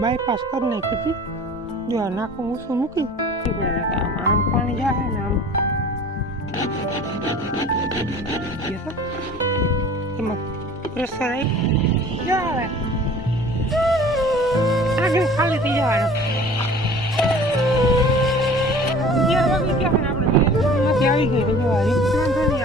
Bypass કરી નાખી હતી જો આ નાખું ઊંચું મૂકી પડે તો આમ આમ પાણી જાય ને આમ એ તો એમાં પ્રેશર આવી જાય આગળ ખાલી થઈ જવાનું અગિયાર વાગી ગયા ને આપણે માંથી આવી ગઈ જો આ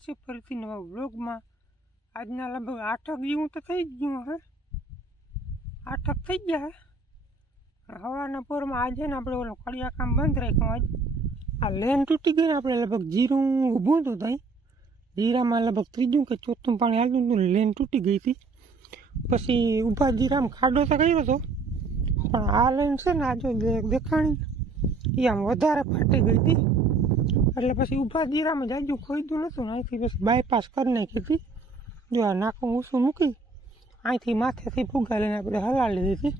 છે ફરીથી નવા વ્લોગમાં. આજના લગભગ આઠક જેવું તો થઈ જ ગયું હે. આઠક થઈ ગયા હે. હવાના પોરમાં આજે ને આપણે ઓલું કડિયા કામ બંધ રાખ્યું આજ. આ લેન તૂટી ગઈ ને આપણે લગભગ જીરું ઊભું હતું ત્યાં જીરામાં લગભગ ત્રીજું કે ચોથું પાણી હાલતું હતું લેન તૂટી ગઈ હતી. પછી ઊભા જીરામાં ખાડો તો કર્યો હતો પણ આ લેન છે ને આ જો દેખાણી એ આમ વધારે ફાટી ગઈ હતી. એટલે પછી ઊભા જીરામાં જાજુ ખોઈતું નહોતું ને અહીંથી પછી બાયપાસ કરી નાખી જો આ નાખું ઊંચું મૂકી અહીંથી માથેથી ફુગા લઈને આપણે હલાવી લીધી હતી.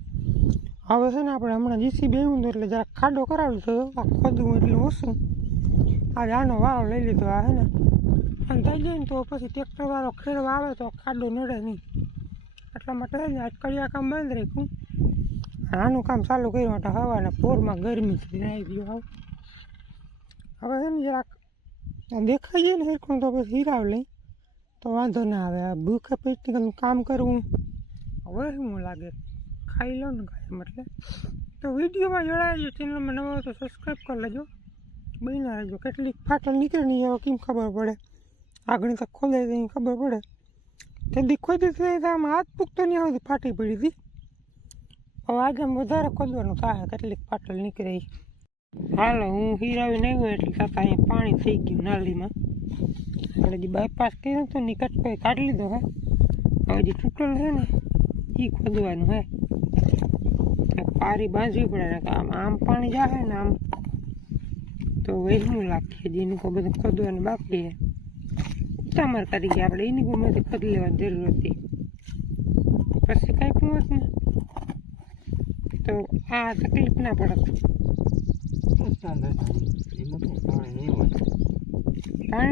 હવે છે ને આપણે હમણાં જીસી બેવું એટલે જરાક ખાડો કરાવી લીધો આ ખોદવું એટલું ઓછું. આજે આનો વારો લઈ લીધો આ હે ને. અને થઈ જાય ને તો પછી ટ્રેક્ટરવાળો ખેડવા આવે તો ખાડો નડે નહીં. એટલા માટે ને આજ કડિયા કામ બંધ રાખ્યું. આનું કામ ચાલુ કર્યું એટલે હવાના પોરમાં ગરમી થઈ આવી ગયું હવે હવે છે ને જરાક દેખાઈ જાય ને સરખું તો પછી હીરાવ લઈ. તો વાંધો ના આવે. આ ભૂખે પેટનું કામ કરવું હવે શું લાગે? ખાઈ લો ને કાંઈ એટલે. તો વિડીયોમાં જોડાયેલો ચેનલમાં નવો તો સબસ્ક્રાઈબ કરી લેજો. બન્યા રહેજો. કેટલીક ફાટલ નીકળે નહીં એવો કેમ ખબર પડે? આગળ તો ખોલે તો ખબર પડે. તે દી ખોદી થઈ આમ હાથ પૂગતો નહીં આવતી, ફાટી પડી હતી. હવે આમ વધારે ખોદવાનું થાય, કેટલીક ફાટલ નીકળે. હાલો, હું હીરાવી નહીં હોય એટલે કાકા અહીંયા પાણી થઈ ગયું નાલીમાં. એટલે જે બાયપાસ કર્યો તો ને કટકો કાઢી લીધો હે. હવે જે તૂટેલ છે ને એ ખોદવાનું હે. પારી બાંધવી પડે ને આમ આમ પાણી જાય ને આમ. તો વહેલું લાગશે જેનું કોઈ બધું ખોદવાનું બાકી છે ઉતામર કરી ગયા આપણે એની ગમેથી ખોદી લેવાની જરૂર હતી. પછી કાંઈ હોત ને, તો આ તકલીફ ના પડત. પાણી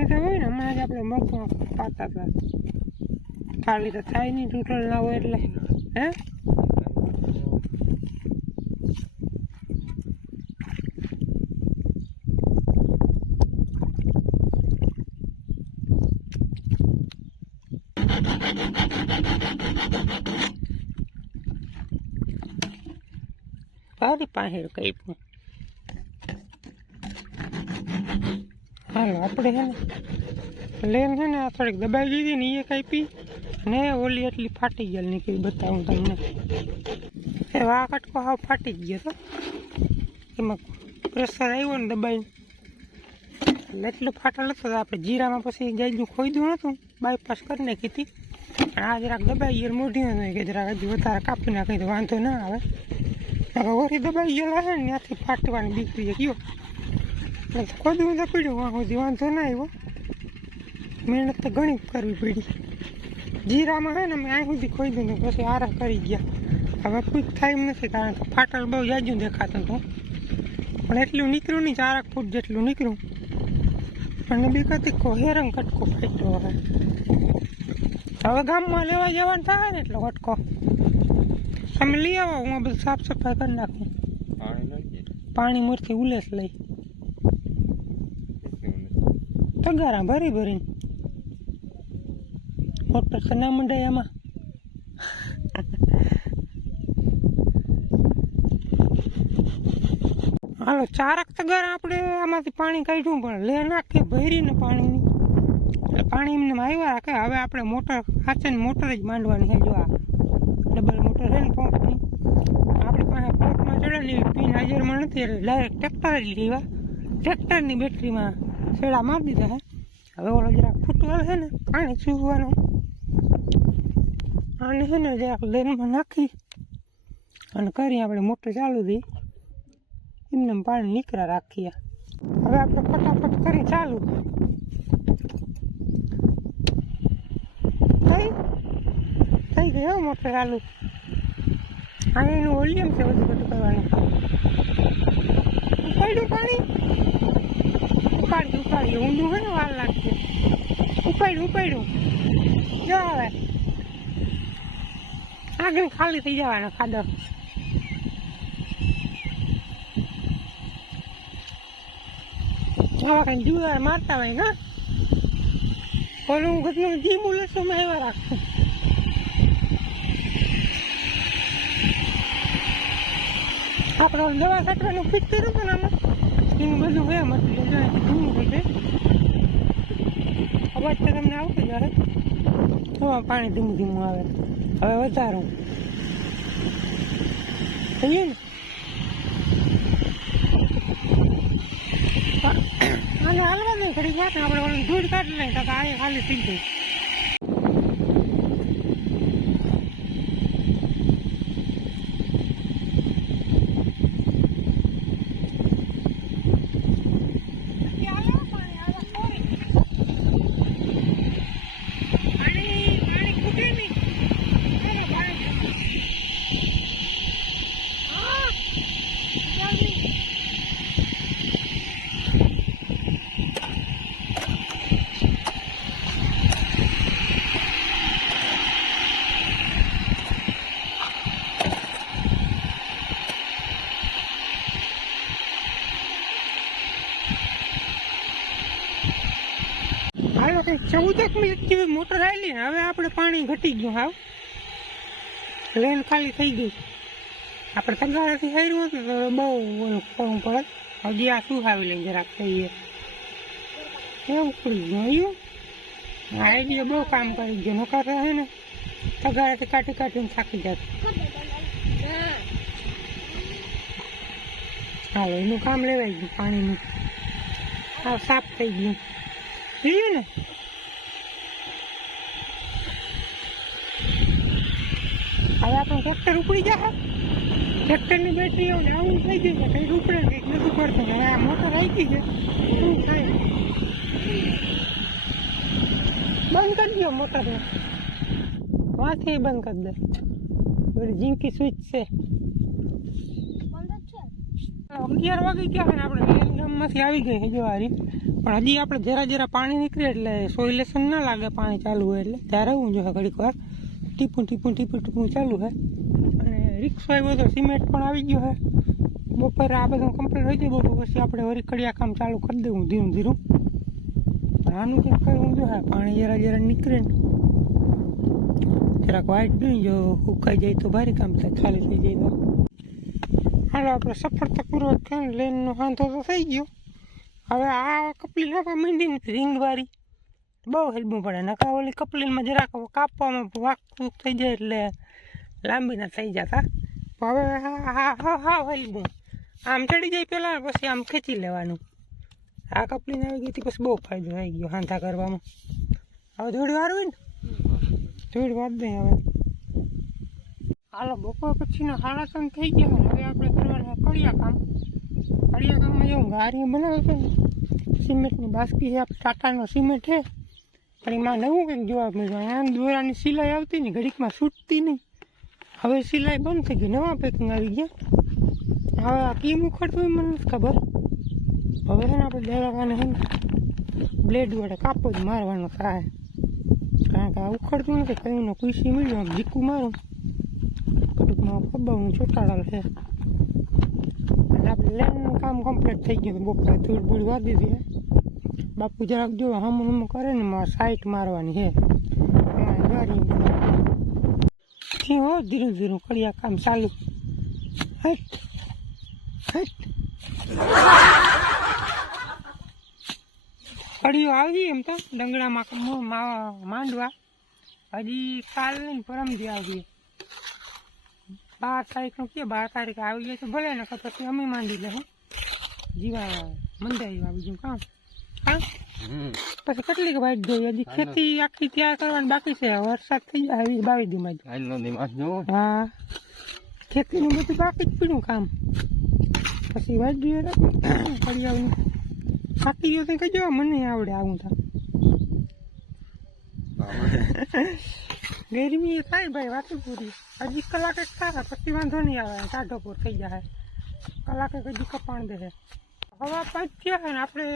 તો હોય ને હમણાં જ આપણે મગમાં પાતા હતા ખાલી તો થાય નહીં તૂટલ ના હોય એટલે હે તારી પાસે કઈ પણ આપણે છે ને લેન છે ને આ થોડીક દબાઈ દીધી ને એ કાપી ને ઓલી એટલી ફાટી ગયેલી નીકળી બતાવું તમને. એ આ કટકો હાવ ફાટી જ ગયો તો. એમાં પ્રેશર આવ્યો ને દબાઈ એટલે એટલું ફાટેલ હતો આપણે જીરામાં પછી જાજુ ખોઈદું નહોતું બાયપાસ કરી નાખી હતી. અને આ જરાક દબાઈ ગયેલ, મોઢી નથી કે જરાક હજી વધારે કાપી નાખી તો વાંધો ના આવે. હવે વળી દબાઈ ગયેલા છે ને ત્યાંથી ફાટવાની થઈ ગયો ખોદવું તો પડ્યું. આખો જીવાન તો ના આવ્યો. મહેનત તો ઘણી કરવી પડી. જીરામાં હે ને મેં અહીં સુધી ખોઈ ને પછી આરા કરી ગયા. હવે ક્વિક થાય એમ નથી કારણ કે ફાટલ બહુ જાજુ દેખાતું હતું. પણ એટલું નીકળ્યું નહીં ચારક ફૂટ જેટલું નીકળ્યું. અને બીક હતી કો કટકો ફાટ્યો હવે. હવે ગામમાં લેવા જવાનું થાય ને એટલો કટકો. તમે લઈ આવો હું બધું સાફ સફાઈ કરી નાખું. પાણી મૂર્તિ ઉલેસ લઈ. તગારા ભરી ભરીને. ડૉક્ટર તો ના મંડાય એમાં. હાલો, ચારક તગારા આપણે આમાંથી પાણી કાઢ્યું પણ લે નાખીએ ભરીને પાણીની. એટલે પાણી એમને આવ્યા રાખે હવે આપણે મોટર હાથે મોટર જ માંડવાની છે જો આ ડબલ મોટર છે ને પંપની. આપણી પાસે પંપમાં ચડેલી પિન હાજરમાં નથી એટલે ડાયરેક્ટ ટ્રેક્ટર જ લેવા. ટ્રેક્ટરની બેટરીમાં છેડા મારી દીધા હે. હવે ઓલો જરાક ફૂટવાલ છે ને, પાણી ચૂવવાનું આને છે ને જરાક લેનમાં નાખી અને કરી આપણે મોટર ચાલુ થઈ એમને પાણી નીકળ્યા રાખીએ. હવે આપણે ફટાફટ કરી ચાલુ. થઈ? છે હો મોટર ચાલુ. આ એનું વોલ્યુમ છે બધું બધું કરવાનું. પડ્યું પાણી? ઉપાડ્યું. ઊંડું હોય ને વાર લાગશે ઉપાડ્યું ઉપાડ્યું. જો હવે. આગળ ખાલી થઈ જવાનો ખાધો આવા કઈ જુવાર મારતા હોય હા પણ હું ઘટનું ધીમું લેશું મેં એવા રાખશું આપણે દવા કાઢવાનું ફિટ કર્યું હતું આમાં? એનું બધું કેમ ધીમું થઈ જાય અવાજ તો તમને આવતો જ હશે હવા પાણી ધીમું ધીમું આવે. હવે વધારો. થઈએ ને? આને હાલવા દે, ઘડીક વાત આપણે ધૂળ કાઢી લઈએ તો આ ખાલી થઈ જાય પાણી પાણી ખૂટે નહીં ચાલો પાણી હા જલ્દી હાલો મિનિટ જેવી મોટર આવેલી ને હવે આપણે પાણી ઘટી ગયું, હાવ. લેન ખાલી થઈ ગઈ. આપણે તગારાથી હાર્યું હતું તો બહુ ઓલું કરવું પડે હજી આ શું આવી લઈને જરાક થઈએ એવું પડી ગયું આઈડિયા બહુ કામ કરી ગયો, નકર રહે ને, તગારાથી કાઢી કાઢીને થાકી જાય હાલો, એનું કામ લેવાઈ ગયું પાણીનું. સાફ થઈ ગયું. જોયું ને. હવે આપણું ટ્રેક્ટર ઉપડી જશે ટ્રેક્ટરની બેટરી ને આવું થઈ ગયું છે કંઈક ઉપડે કંઈક નથી પડતું. હવે આ મોટર આવી ગઈ છે. શું થાય? બંધ કરી દો મોટરને. વાથી બંધ કરી દે. પેલી જીંકી સ્વિચ છે. અગિયાર વાગી ગયા ને આપણે મેન ગામમાંથી આવી ગઈ હજુ વારી. પણ હજી આપણે જરા જરા પાણી નીકળે એટલે સોઇલેશન ના લાગે પાણી ચાલુ હોય એટલે. ત્યારે હું જોઈએ ઘડીક વાર ટીપું ટીપું ટીપું ટીપું ચાલુ છે અને રિક્ષો આવ્યો તો સિમેન્ટ પણ આવી ગયો છે બપોરે આ બધું કમ્પ્લીટ હોય જાય, બપોર પછી આપણે વળી કડિયા કામ ચાલુ કરી દેવું ધીરું ધીરું પણ આનું કંઈક કરવું જોઈએ પાણી જરા જરા નીકળે ને. જરાક વાઇટ નહીં જો સુકાઈ જાય તો ભારે કામ થાય, ખાલી થઈ જાય તો. હાલો, આપણે સફળતાપૂર્વક લેનનો વાંધો તો થઈ ગયો. હવે આ કપલી નાખવા માંડી ને રીંગવાળી. બહુ હેલ્પવું પડે. નકા ઓલી કપલીમાં જરાક કાપવામાં વાક ફૂક થઈ જાય એટલે લાંબી ના થઈ જતા હવે હા હા હા હા હેલ્પવું આમ ચડી જાય પહેલાં પછી આમ ખેંચી લેવાનું. આ કપલીને આવી ગઈ હતી, પછી બહુ ફાયદો થઈ ગયો હાંધા કરવામાં. હવે થોડી વાર હોય ને? ધૂળ વાર દે હવે. હાલો, બપોર પછીનો ત્રણ થઈ ગયા હવે આપણે કરવાના કડિયા કામ. કડિયા કામમાં એવું ગારી બનાવે છે સિમેન્ટની બાસ્કી છે ટાટાનો સિમેન્ટ છે. પણ એમાં નવું કંઈક જોવા મળ્યું આમ દોરાની સિલાઈ આવતી ને ઘડીકમાં છૂટતી નહીં. હવે સિલાઈ બંધ થઈ ગઈ, નવા પેકિંગ આવી ગયા. હવે આ કેમ ઉખડતું હોય મને નથી ખબર. હવે છે ને આપણે ડેરાકાને છે ને બ્લેડ વડે કાપો જ મારવાનો થાય. કારણ કે આ ઉખડતું નથી કયું કુસી મળ્યું, આમ ઝીકું મારું. ટૂંકમાં પબ્બાનું ચોંટાડેલ છે. એટલે આપણે લેનનું કામ કમ્પ્લીટ થઈ ગયું બપોરે ધૂળ બૂળ વાગી દીધી બાપુ જરાક જો હમ હમ કરે ને, મારે સાઈટ મારવાની છે. ગાડી હો ધીરું ધીરું કડિયા કામ ચાલુ. હટ હટ. કડીઓ આવી એમ તો ડંગડામાં મ- મા- માંડવા. હજી કાલ નહીં પરમથી આવીએ બાર તારીખનું કે બાર તારીખે આવી જાય તો ભલે ને ખબર અમે માંડી લે જીવા મંદાઈ આવી બીજું કામ. પછી કેટલીક વાઈટ જોઈએ. હજી ખેતી આખી તૈયાર કરવાની બાકી છે. વરસાદ થઈ જાય બાવી દિમાગ જો હા. ખેતીનું બધું બાકી જ પીણું કામ. પછી વાઈટ જોઈએ પડી આવું. થાકી ગયો ત્યાં કહેજો મને આવડે આવું તો. ગરમી થાય ભાઈ વાતું પૂરી. હજી કલાકે જ થાય પછી વાંધો નહીં આવે. ટાઢો પૂર થઈ જાય કલાકે હજી કપાણ દે હવા પાંચ થયા ને આપણે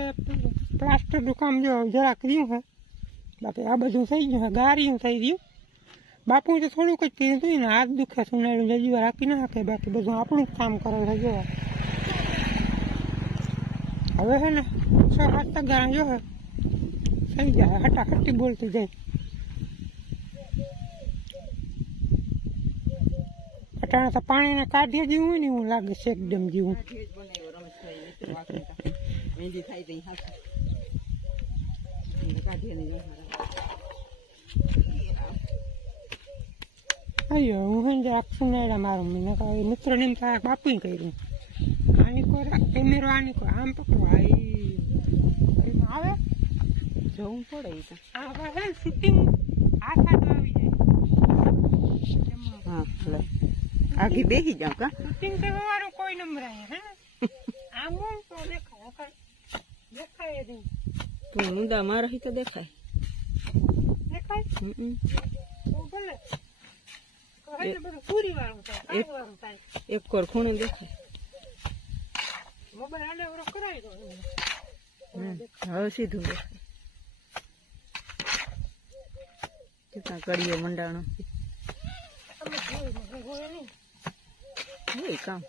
પ્લાસ્ટરનું કામ જો જરાક રહ્યું છે બાકી આ બધું થઈ ગયું છે ગારિયું થઈ ગયું. બાપુ તો થોડુંક જ કીધું હતું ને, હાથ દુખે સુનાડું જજી વાર રાખી નાખે, બાકી બધું આપણું જ કામ કરે છે, જો. હવે છે ને, છ સાત તગારા જો હે, થઈ જાય, હટાહટી બોલતી જાય. અટાણે તો પાણીને કાઢીએ જેવું ને, એવું લાગે છે એકદમ જેવું. મહેંદી થાય તો અయ్యో હું હે આખું સુનાડા મારું મને કહે મિત્રને એમ થાય બાપુએ કર્યું આની કો કેમેરો આની કો આમ પકડો આઈ. એમ આવે? જવું પડે તો. આ હવે શૂટિંગ આ સાઈડ આવી જાય. હા ભલે આગી બેસી જાવ કા? શૂટિંગ કરવા વાળું કોઈ નંબર અહીંયા હે આમ તો દેખાય દેખાય નહીં. તું ઊંડા માં રહી તો દેખાય. એક- કોર ખૂણે દેખાય. હવે સીધું દેખાય. કેટલા કડીઓ મંડાણો. કામ.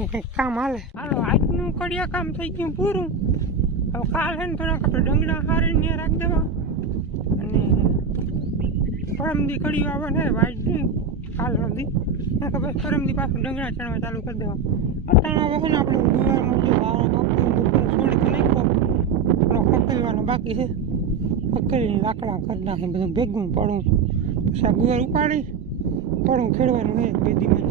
આવું કંઈક કામ હાલે. હાલો, આજનું કડિયા કામ થઈ ગયું પૂરું. હવે કાલ ને થોડાક આપણે ડંગડા હારે ને રાખ દેવા. અને પરમદી કડી આવે ને વાજ નહીં કાલ સુધી ના ખબર પરમદી પાછું ડંગડા ચણવા ચાલુ કરી દેવા. અટાણા વહુ ને આપણે ગુવારમાં જે વારો કપડી છોડી તો નાખો થોડો કકલવાનો બાકી છે. કકલીને લાકડા કરી નાખે બધું ભેગું પડું પછી આ ગુવાર ઉપાડી, પડું ખેડવાનું હોય બે દીમાં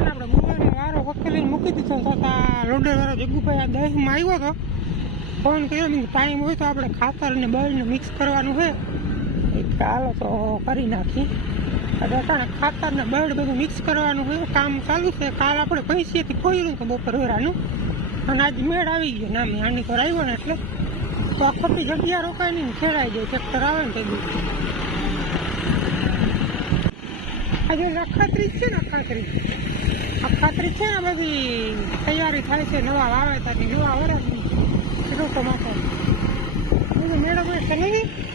આપણે ગુવારનો વારો મૂકી દીધો છતાં લોડર વાળો જગ્ગુભાઈ આ દહીંમાં આવ્યો હતો. ફોન કર્યો મેં ટાઈમ હોય તો આપણે ખાતર અને બળને મિક્સ કરવાનું છે ચાલો તો કરી નાખી અટાણે ખાતર ને બળ બધું મિક્સ કરવાનું હોય, કામ ચાલુ છે. કાલ આપણે પૈસેથી ખોયેલું તો બપોર વેરાનું. અને આજ મેળ આવી ગયો નામે આની પર આવ્યો ને એટલે. તો આ જગ્યા રોકાય નહીં ને ખેડાઈ જાય ટ્રેક્ટર આવે ને તે દિવસે આજે નખાત્રી છે ને અખાત્રી અખાત્રી છે ને બધી તૈયારી થાય છે, નવા વાવેતરની, નવા વરસની ખેડૂતો માટે. મેળો છે નહીં?